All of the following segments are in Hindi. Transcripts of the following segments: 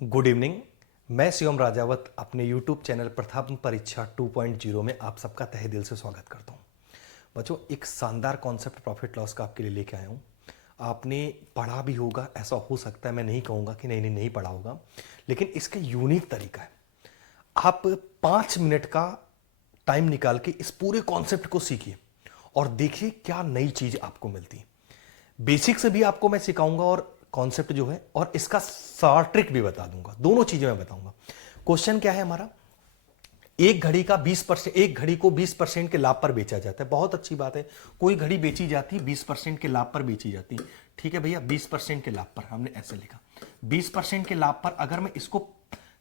Good evening. मैं शिवम राजावत अपने यूट्यूब चैनल प्रथम परीक्षा 2.0 में आप सबका तहे दिल से स्वागत करता हूं। बच्चों, एक शानदार कॉन्सेप्ट प्रॉफिट लॉस का आपके लिए लेके आया हूं। आपने पढ़ा भी होगा, ऐसा हो सकता है, मैं नहीं कहूँगा कि नहीं पढ़ा होगा, लेकिन इसका यूनिक तरीका है। आप 5 मिनट का टाइम निकाल के इस पूरे कॉन्सेप्ट को सीखिए और देखिए क्या नई चीज़ आपको मिलती है। बेसिक से भी आपको मैं सिखाऊंगा और कॉन्सेप्ट जो है और इसका शॉर्ट ट्रिक भी बता दूंगा। दोनों चीजें मैं बताऊंगा। क्वेश्चन क्या है हमारा? एक घड़ी का 20%, एक घड़ी को 20% के लाभ पर बेचा जाता है। बहुत अच्छी बात है, कोई घड़ी बेची जाती है 20% के लाभ पर बेची जाती है। ठीक है भैया, 20% के लाभ पर हमने ऐसे लिखा। 20% के लाभ पर अगर मैं इसको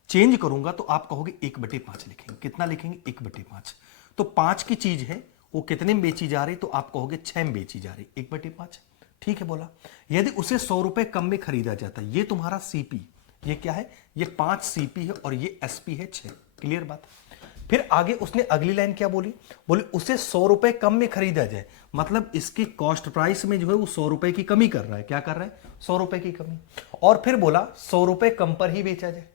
चेंज करूंगा तो आप कहोगे 1/5 लिखेंगे। कितना लिखेंगे? 1/5। तो 5 की चीज है, वो कितने में बेची जा रही? तो आप कहोगे 6 में बेची जा रही, 1/5। ठीक है बोला। यदि उसे 100 रुपए कम में खरीदा जाता है, ये तुम्हारा सीपी, ये क्या है? ये 5 सीपी है और ये एसपी है 6। क्लियर बात? फिर आगे उसने अगली लाइन क्या बोली? बोली उसे 100 रुपए कम में खरीदा जाए, मतलब इसकी कॉस्ट प्राइस में जो है वो 100 रुपए की कमी कर रहा है। क्या कर रहा है? 100 रुपए की कमी। और फिर बोला 100 रुपए कम पर ही बेचा जाए।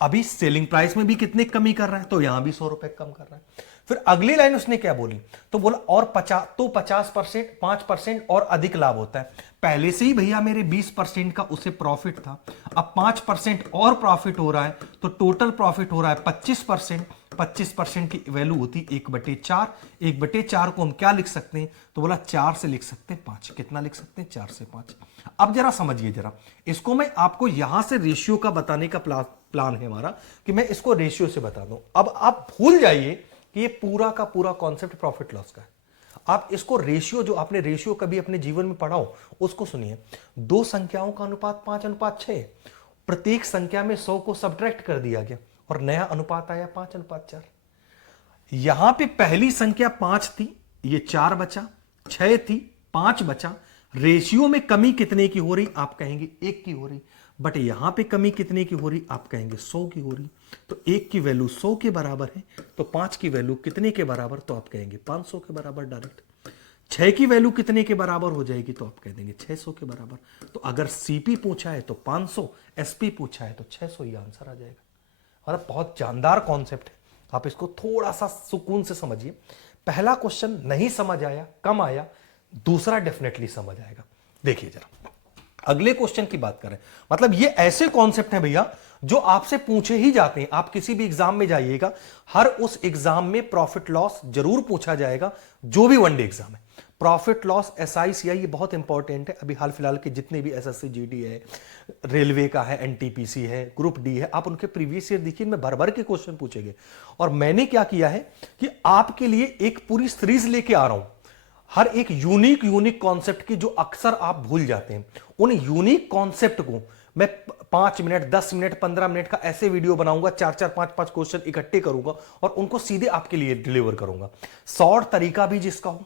अभी सेलिंग प्राइस में भी कितने कमी कर रहा है? तो यहां भी 100 रुपए कम कर रहा है। फिर अगली लाइन उसने क्या बोली? तो बोला और 50% 5% और अधिक लाभ होता है। पहले से ही भैया मेरे 20% का उसे प्रॉफिट था, अब 5% और प्रॉफिट हो रहा है, तो टोटल प्रॉफिट हो रहा है 25%। 25% की वैल्यू होती 1/4। 1/4 को हम क्या लिख सकते हैं? तो बोला 4 से लिख सकते हैं 5। कितना लिख सकते हैं? 4 से 5। अब जरा समझिए, जरा इसको मैं आपको यहां से रेशियो का बताने का प्लान है हमारा कि मैं इसको रेशियो से बता दूं। अब आप भूल जाइए कि ये पूरा का पूरा कॉन्सेप्ट प्रॉफिट लॉस का है। आप इसको रेशियो, जो आपने रेशियो कभी अपने जीवन में पढ़ा हो, उसको सुनिए। दो संख्याओं का अनुपात 5:6। प्रत्येक संख्या में 100 को सब्ट्रैक्ट कर दिया गया और नया अनुपात आया 5:4। यहां पे पहली संख्या 5 थी, ये 4 बचा, 6 थी, 5 बचा। रेशियो में कमी कितने की हो रही? आप कहेंगे 1 की हो रही। बट यहां पे कमी कितने की हो रही? आप कहेंगे 100 की हो रही। तो 1 की वैल्यू 100 के बराबर है, तो 5 की वैल्यू कितने के बराबर? तो आप कहेंगे 500 के बराबर डायरेक्ट। 6 की वैल्यू कितने के बराबर हो जाएगी? तो आप कह देंगे 600 के बराबर। तो अगर सीपी पूछा है तो 500, एसपी पूछा है तो 600, ही आंसर आ जाएगा। और बहुत जानदार कॉन्सेप्ट है, आप इसको थोड़ा सा सुकून से समझिए। पहला क्वेश्चन नहीं समझ आया, कम आया, दूसरा डेफिनेटली समझ आएगा। देखिए जरा अगले क्वेश्चन की बात करें। मतलब ये ऐसे कॉन्सेप्ट हैं भैया जो आपसे पूछे ही जाते हैं। आप किसी भी एग्जाम में जाइएगा, हर उस एग्जाम में प्रॉफिट लॉस जरूर पूछा जाएगा, जो भी वनडे एग्जाम है। प्रॉफिट लॉस, एसआईसीआई, ये बहुत इंपॉर्टेंट है। अभी हाल फिलहाल के जितने भी एसएससी जीडी है, रेलवे का है, एनटीपीसी है, ग्रुप डी है, आप उनके प्रीवियस ईयर देखिए, इनमें भर भर के क्वेश्चन पूछेंगे। और मैंने क्या किया है कि आपके लिए एक पूरी सीरीज लेके आ रहा हूं, हर एक यूनिक कॉन्सेप्ट की जो अक्सर आप भूल जाते हैं। उन यूनिक कॉन्सेप्ट को मैं 5 मिनट, 10 मिनट, 15 मिनट का ऐसे वीडियो बनाऊंगा, 4-4, 5-5 क्वेश्चन इकट्ठे करूंगा और उनको सीधे आपके लिए डिलीवर करूंगा। शॉर्ट तरीका भी जिसका हो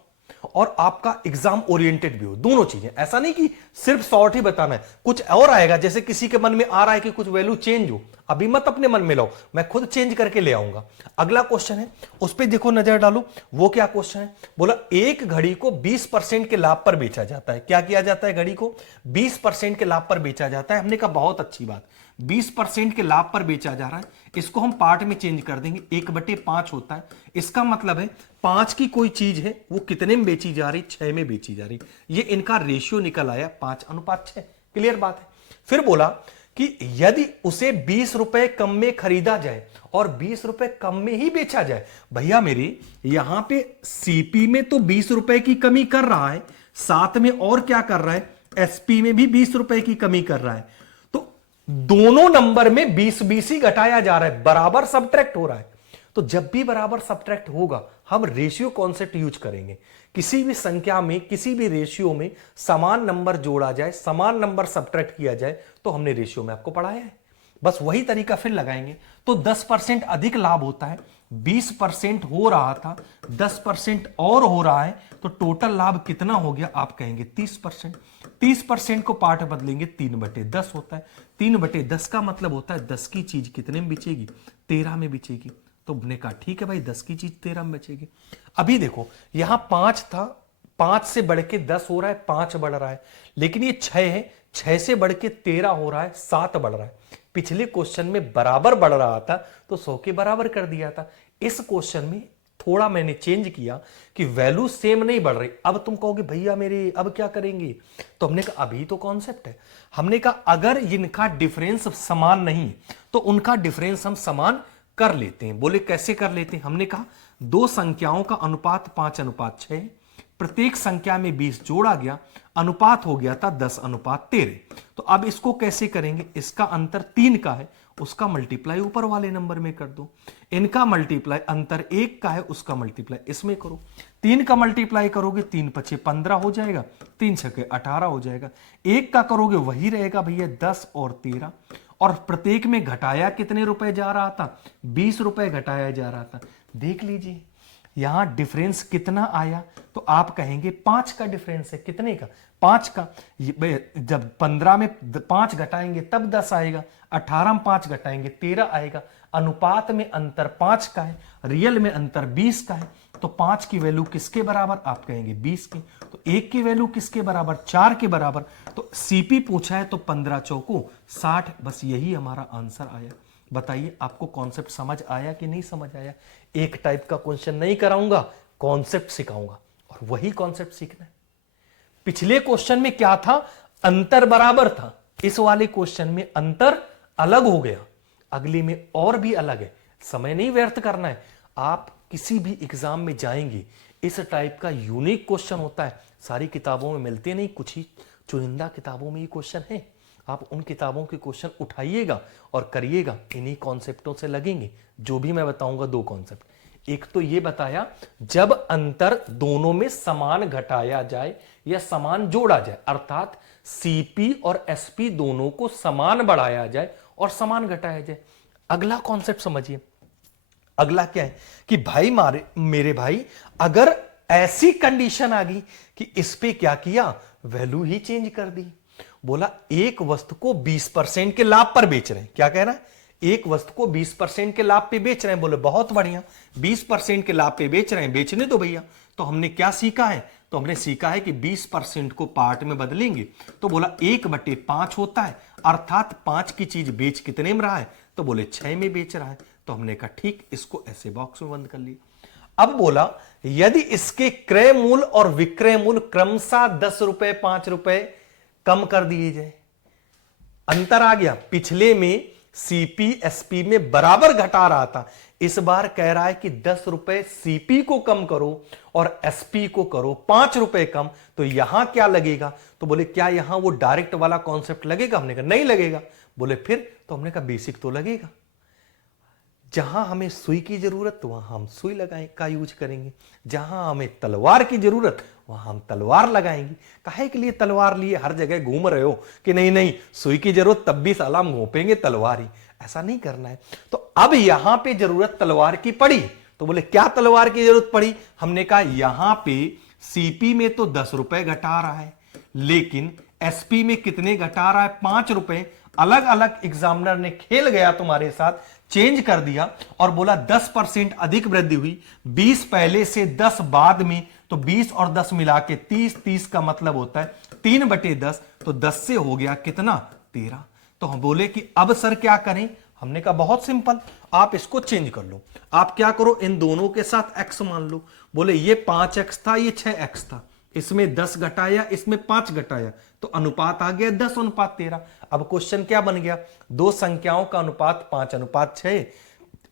और आपका एग्जाम ओरिएंटेड भी हो, दोनों चीजें। ऐसा नहीं कि सिर्फ शॉर्ट ही बताना है, कुछ और आएगा। जैसे किसी के मन में आ रहा है कि कुछ वैल्यू चेंज हो, अभी मत अपने मन में लाओ, मैं खुद चेंज करके ले आऊंगा। अगला क्वेश्चन है, उस पर देखो, नजर डालो। वो क्या क्वेश्चन है? बोला एक घड़ी को 20% के लाभ पर बेचा जाता है। क्या किया जाता है? घड़ी को 20% के लाभ पर बेचा जाता है। हमने कहा बहुत अच्छी बात, 20% के लाभ पर बेचा जा रहा है। इसको हम पार्ट में चेंज कर देंगे, 1/5 होता है। इसका मतलब है 5 की कोई चीज है, वो कितने में बेची जा रही? 6 में बेची जा रही। ये इनका रेशियो निकल आया 5:6। क्लियर बात है? फिर बोला कि यदि उसे 20 रुपए कम में खरीदा जाए और 20 रुपए कम में ही बेचा जाए। भैया मेरे यहां पे सीपी में तो 20 रुपए की कमी कर रहा है, साथ में और क्या कर रहा है? एसपी में भी 20 रुपए की कमी कर रहा है। तो दोनों नंबर में 20-20 ही घटाया जा रहा है, बराबर सब्ट्रैक्ट हो रहा है। तो जब भी बराबर सब्ट्रैक्ट होगा, हम रेशियो कॉन्सेप्ट यूज करेंगे। किसी भी संख्या में, किसी भी रेशियो में समान नंबर जोड़ा जाए, समान नंबर सब्ट्रैक्ट किया जाए, तो हमने रेशियो में आपको पढ़ाया है। बस वही तरीका फिर लगाएंगे। तो 10% अधिक लाभ होता है, 20% हो रहा था, 10% और हो रहा है, तो टोटल लाभ कितना हो गया? आप कहेंगे 30%। 30% को पार्ट बदलेंगे, 3/10 होता है। 3/10 का मतलब होता है 10 की चीज कितने में बिचेगी? 13 में बिचेगी। तो हमने कहा ठीक है भाई, 10 की चीज 13 में बचेगी। अभी देखो यहां 5 था, 5 से बढ़ के 10 हो रहा है, 5 बढ़ रहा है। लेकिन ये 6 है, 6 से बढ़ के 13 हो रहा है, 7 बढ़ रहा है। पिछले क्वेश्चन में बराबर बढ़ रहा था तो 100 के बराबर कर दिया था। इस क्वेश्चन में थोड़ा मैंने चेंज किया कि वैल्यू सेम नहीं बढ़ रही। अब तुम कहोगे भैया मेरे अब क्या करेंगे, तो हमने कहा अभी तो कॉन्सेप्ट है। हमने कहा अगर इनका डिफरेंस समान नहीं तो उनका डिफरेंस हम समान कर लेते हैं। बोले कैसे कर लेते हैं? हमने कहा दो संख्याओं का अनुपात 5:6, प्रत्येक संख्या में 20 जोड़ा गया, अनुपात हो गया था 10:13। तो अब इसको कैसे करेंगे? इसका अंतर 3 का है, उसका मल्टीप्लाई ऊपर वाले नंबर में कर दो। इनका मल्टीप्लाई अंतर 1 का है, उसका मल्टीप्लाई इसमें करो। 3 का मल्टीप्लाई करोगे 3 × 5 = 15 हो जाएगा, 3 × 6 = 18 हो जाएगा। 1 का करोगे वही रहेगा भैया 10 और 13। और प्रत्येक में घटाया कितने रुपए जा रहा था? 20 रुपए घटाया जा रहा था। देख लीजिए यहां डिफरेंस कितना आया, तो आप कहेंगे 5 का डिफरेंस है। कितने का? 5 का। जब 15 में 5 घटाएंगे तब 10 आएगा, 18 में 5 घटाएंगे 13 आएगा। अनुपात में अंतर 5 का है, रियल में अंतर 20 का है। तो 5 की वैल्यू किसके बराबर? आप कहेंगे 20 की। तो 1 की वैल्यू किसके बराबर? 4 के बराबर। तो सीपी पूछा है तो 15 चौको 60। बस यही हमारा आंसर आया। बताइए आपको कॉन्सेप्ट समझ आया कि नहीं समझ आया? एक टाइप का क्वेश्चन नहीं कराऊंगा, कॉन्सेप्ट सिखाऊंगा और वही कॉन्सेप्ट सीखना है। पिछले क्वेश्चन में क्या था? अंतर बराबर था। इस वाले क्वेश्चन में अंतर अलग हो गया, अगले में और भी अलग है। समय नहीं व्यर्थ करना है। आप किसी भी एग्जाम में जाएंगे, इस टाइप का यूनिक क्वेश्चन होता है, सारी किताबों में मिलते नहीं, कुछ ही चुनिंदा किताबों में ये क्वेश्चन है। आप उन किताबों के क्वेश्चन उठाइएगा और करिएगा, इन्हीं कॉन्सेप्टों से लगेंगे। जो भी मैं बताऊंगा 2 कॉन्सेप्ट, एक तो ये बताया जब अंतर दोनों में समान घटाया जाए या समान जोड़ा जाए, अर्थात सीपी और एसपी दोनों को समान बढ़ाया जाए और समान घटाया जाए। अगला कॉन्सेप्ट समझिए। अगला क्या है कि भाई मेरे भाई अगर ऐसी कंडीशन आ गई कि इस पे क्या किया, वैल्यू ही चेंज कर दी। बोला एक वस्तु को 20% के लाभ पर बेच रहे हैं। क्या कह रहा है? एक वस्तु को 20% के लाभ पे बेच रहे हैं। बोले बहुत बढ़िया, 20% के लाभ पे बेच रहे हैं, बेचने दो भैया। तो हमने क्या सीखा है? तो हमने सीखा है कि 20% को पार्ट में बदलेंगे। तो बोला 1/5 होता है, अर्थात 5 की चीज बेच कितने में रहा है? तो बोले 6 में बेच रहा है। तो हमने कहा ठीक, इसको ऐसे बॉक्स में बंद कर लिया। अब बोला यदि इसके क्रय मूल्य और विक्रय मूल्य क्रमशः 10 रुपए 5 रुपए कम कर दिए जाए, अंतर आ गया। पिछले में सीपी एसपी में बराबर घटा रहा था, इस बार कह रहा है कि 10 रुपए सीपी को कम करो और एसपी को करो 5 रुपए कम। तो यहां क्या लगेगा? तो बोले क्या यहां वो डायरेक्ट वाला कॉन्सेप्ट लगेगा? हमने कहा नहीं लगेगा। बोले फिर? तो हमने कहा बेसिक तो लगेगा। जहां हमें सुई की जरूरत वहां हम सुई लगाएं का यूज करेंगे, जहां हमें तलवार की जरूरत वहां हम तलवार लगाएंगे। काहे के लिए तलवार लिए हर जगह घूम रहे हो कि नहीं नहीं सुई की जरूरत तब भी साला हम घोंपेंगे तलवार ही? ऐसा नहीं करना है। तो अब यहां पे जरूरत तलवार की पड़ी। तो बोले क्या तलवार की जरूरत पड़ी? हमने कहा यहां पे सीपी में तो 10 रुपए घटा रहा है, लेकिन एसपी में कितने घटा रहा है? 5 रुपए। अलग अलग एग्जामिनर ने खेल गया तुम्हारे साथ, चेंज कर दिया और बोला 10% अधिक वृद्धि हुई, 20 पहले से 10 बाद में। तो 20 और 10 मिला के 30, 30 का मतलब होता है 3/10। तो 10 से हो गया कितना? 13। तो हम बोले कि अब सर क्या करें? हमने कहा बहुत सिंपल, आप इसको चेंज कर लो। आप क्या करो, इन दोनों के साथ x मान लो। बोले ये 5x था, ये 6x था, इसमें 10 घटाया, इसमें 5 घटाया, तो अनुपात आ गया 10:13। अब क्वेश्चन क्या बन गया? दो संख्याओं का अनुपात 5:6।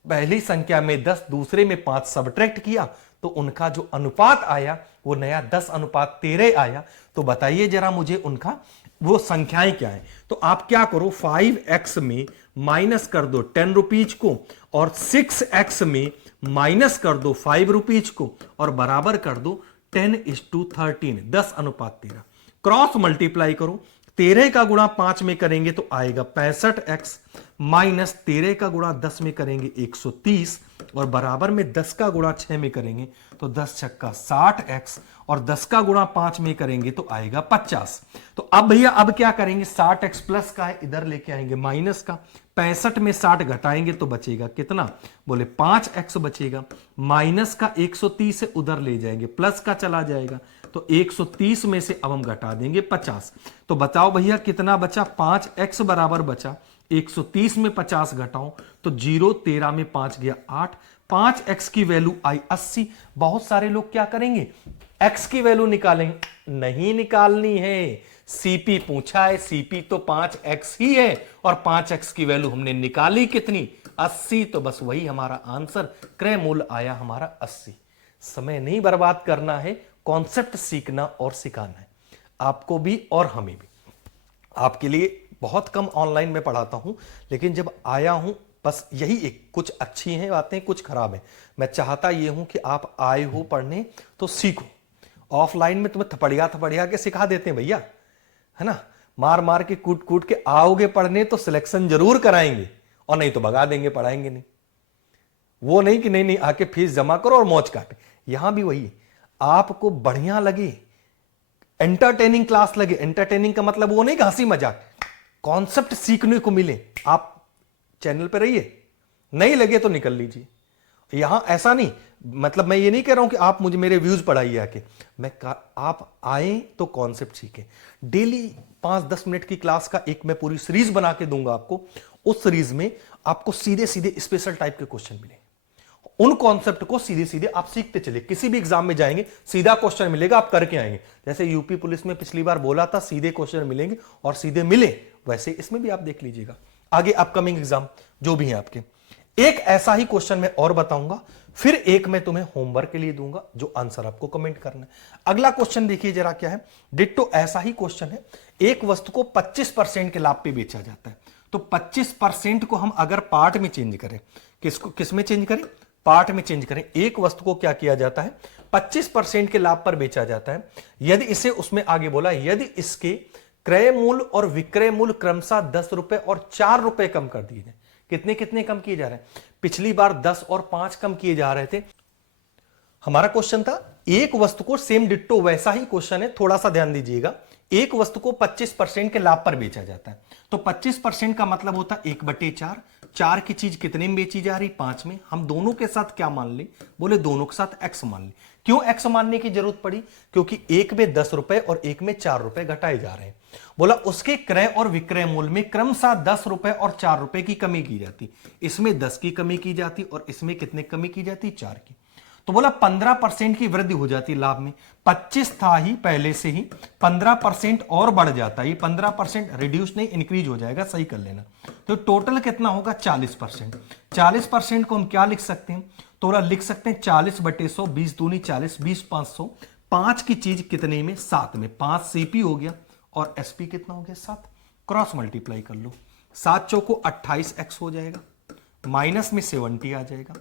पहली संख्या में 10, दूसरे में 5 सब्ट्रैक्ट किया तो उनका जो अनुपात आया वो नया 10:13 आया। तो बताइए जरा मुझे उनका वो संख्याएं क्या है? तो आप क्या करो, 5x में माइनस कर दो 10 रुपीज को और 6x में माइनस कर दो 5 रुपीज को और बराबर कर दो 10:13, 10:13। क्रॉस मल्टीप्लाई करो, 13 का गुणा 5 में करेंगे तो आएगा 65x, माइनस 13 का गुणा 10 में करेंगे 130 और बराबर में 10 का गुणा 6 में करेंगे तो 10 छक्का 60x और 10 का गुणा 5 में करेंगे तो आएगा 50। तो अब भैया अब क्या करेंगे? 60x प्लस का है, इधर लेके आएंगे माइनस का। 65 में 60 घटाएंगे तो बचेगा कितना? बोले 5x बचेगा। माइनस का 130 से उधर ले जाएंगे, प्लस का चला जाएगा तो 130 में से अब हम घटा देंगे 50। तो बताओ भैया कितना बचा? 5x बराबर बचा 130 में 50 घटाओ तो 0, 13 में 5 गया 8, 5x की वैल्यू आई 80। बहुत सारे लोग क्या करेंगे, x की वैल्यू निकालेंगे, नहीं निकालनी है, सीपी पूछा है, सीपी तो 5x ही है और 5x की वैल्यू हमने निकाली कितनी, 80, तो बस वही हमारा आंसर, क्रय मूल्य आया हमारा 80। समय नहीं बर्बाद करना है, कॉन्सेप्ट सीखना और सिखाना है, आपको भी और हमें भी। आपके लिए बहुत कम ऑनलाइन में पढ़ाता हूं, लेकिन जब आया हूं बस यही एक, कुछ अच्छी हैं बातें, कुछ खराब हैं। मैं चाहता ये हूं कि आप आए हो पढ़ने तो सीखो। ऑफलाइन में तुम्हें थपड़िया के सिखा देते हैं भैया, है ना, मार मार के कूट कूट के आओगे पढ़ने तो सिलेक्शन जरूर कराएंगे, और नहीं तो भगा देंगे, पढ़ाएंगे नहीं। वो नहीं कि नहीं आके फीस जमा करो और मौज काटे। यहां भी वही, आपको बढ़िया लगे, एंटरटेनिंग क्लास लगे, एंटरटेनिंग का मतलब वो नहीं कि हंसी मजाक, कॉन्सेप्ट सीखने को मिले, आप चैनल पे रहिए, नहीं लगे तो निकल लीजिए। यहां ऐसा नहीं, मतलब मैं ये नहीं कह रहा हूं कि आप मुझे मेरे व्यूज पढ़ाइए आके, आप आए तो कॉन्सेप्ट सीखें। डेली 5-10 मिनट की क्लास का एक मैं पूरी सीरीज बना के दूंगा आपको। उस सीरीज में आपको सीधे सीधे स्पेशल टाइप के क्वेश्चन मिलेंगे, उन कॉन्सेप्ट को सीधे सीधे आप सीखते चले। किसी भी एग्जाम में जाएंगे सीधा क्वेश्चन मिलेगा, आप करके आएंगे। जैसे यूपी पुलिस में पिछली बार बोला था सीधे क्वेश्चन मिलेंगे और सीधे मिले, वैसे इसमें भी आप देख लीजिएगा। आगे अपकमिंग एग्जाम जो भी है आपके, एक ऐसा ही क्वेश्चन मैं और बताऊंगा, फिर एक मैं तुम्हें होमवर्क के लिए दूंगा जो आंसर आपको कमेंट करना है। अगला क्वेश्चन देखिए जरा क्या है, डिट्टो ऐसा ही क्वेश्चन है। एक वस्तु को 25% के लाभ पे बेचा जाता है, तो 25% को हम अगर पार्ट में चेंज करें, किस में चेंज करें, पार्ट में चेंज करें। एक वस्तु को क्या किया जाता है, 25% के लाभ पर बेचा जाता है। यदि इसे, उसमें आगे बोला, यदि इसके क्रय मूल्य और विक्रय मूल्य क्रमशः 10 रुपए और 4 रुपए कम कर दिए जाए। कितने कितने कम किए जा रहे हैं, पिछली बार 10 और 5 कम किए जा रहे थे। हमारा क्वेश्चन था एक वस्तु को, सेम डिट्टो वैसा ही क्वेश्चन है, थोड़ा सा ध्यान दीजिएगा। एक वस्तु को 25% के लाभ पर बेचा जाता है, तो 25% का मतलब होता है 1/4। 4 की चीज कितने में बेची जा रही, 5 में। हम दोनों के साथ क्या मान ले, बोले दोनों के साथ x मान ले। क्यों x मानने की जरूरत पड़ी, क्योंकि एक में 10 रुपए और एक में 4 रुपए घटाए जा रहे हैं। बोला उसके क्रय और विक्रय मूल्य में क्रमशः 10 रुपए और 4 रुपए की कमी की जाती, इसमें 10 की कमी की जाती और इसमें कितने कमी की जाती, 4 की। तो बोला 15% की वृद्धि हो जाती लाभ में। 25 था ही पहले से ही, 15% और बढ़ जाता है। ये 15% रिड्यूस नहीं, इंक्रीज हो जाएगा, सही कर लेना। तो टोटल कितना होगा, 40%। 40% को हम क्या लिख सकते हैं, तो लिख सकते हैं 40/100, 20 दूनी 40, 20 500। 5 की चीज कितने में, 7 में। 5 सीपी हो गया और एसपी कितना हो गया, 7। क्रॉस मल्टीप्लाई कर लो, 7 चौको 28x हो जाएगा, माइनस में 70 आ जाएगा,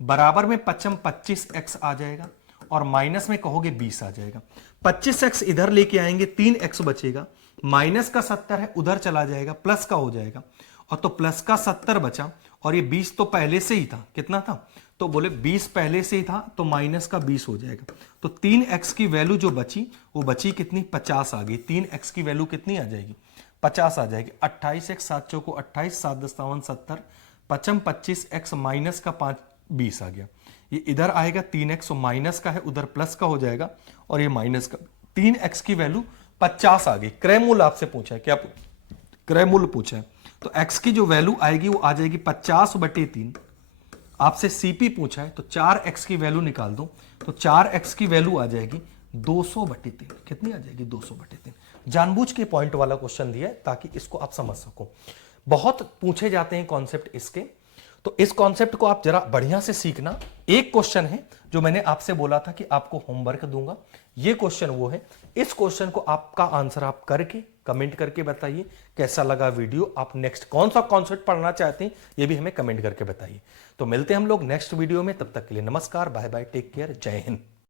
बराबर में 25x आ जाएगा, और माइनस में कहोगे 20 आ जाएगा। 25x इधर लेके आएंगे, 3x बचेगा, माइनस का 70 है उधर चला जाएगा, प्लस का हो जाएगा, और तो प्लस का 70 बचा, और ये 20 तो पहले से ही था। कितना था, तो बोले 20 पहले से ही था, तो माइनस का 20 हो जाएगा। तो 3x की वैल्यू जो बची, वो बची कितनी, 50 आ गई। 3x की वैल्यू कितनी आ जाएगी, 50 आ जाएगी। 28x, 7 चौको 28, 7 10 70, 25x माइनस का 5 20 आ गया। ये इधर आएगा 3x, माइनस का है उधर प्लस का हो जाएगा, और ये माइनस का। 3x की वैल्यू 50 आ गई। क्रय मूल्य आपसे पूछा है, क्या क्रय मूल्य पूछा है, तो x की जो वैल्यू आएगी वो आ जाएगी 50/3। आपसे सीपी पूछा है, तो 4x की वैल्यू निकाल दो, तो 4x की वैल्यू आ जाएगी 200/3। कितनी आ जाएगी, 200/3। जानबूझ के पॉइंट वाला क्वेश्चन दिया है ताकि इसको आप समझ सको। बहुत पूछे जाते हैं कॉन्सेप्ट इसके, तो इस कॉन्सेप्ट को आप जरा बढ़िया से सीखना। एक क्वेश्चन है जो मैंने आपसे बोला था कि आपको होमवर्क दूंगा, ये क्वेश्चन वो है। इस क्वेश्चन को आपका आंसर आप करके कमेंट करके बताइए कैसा लगा वीडियो, आप नेक्स्ट कौन सा कॉन्सेप्ट पढ़ना चाहते हैं ये भी हमें कमेंट करके बताइए। तो मिलते हैं हम लोग नेक्स्ट वीडियो में, तब तक के लिए नमस्कार, बाय बाय, टेक केयर, जय हिंद।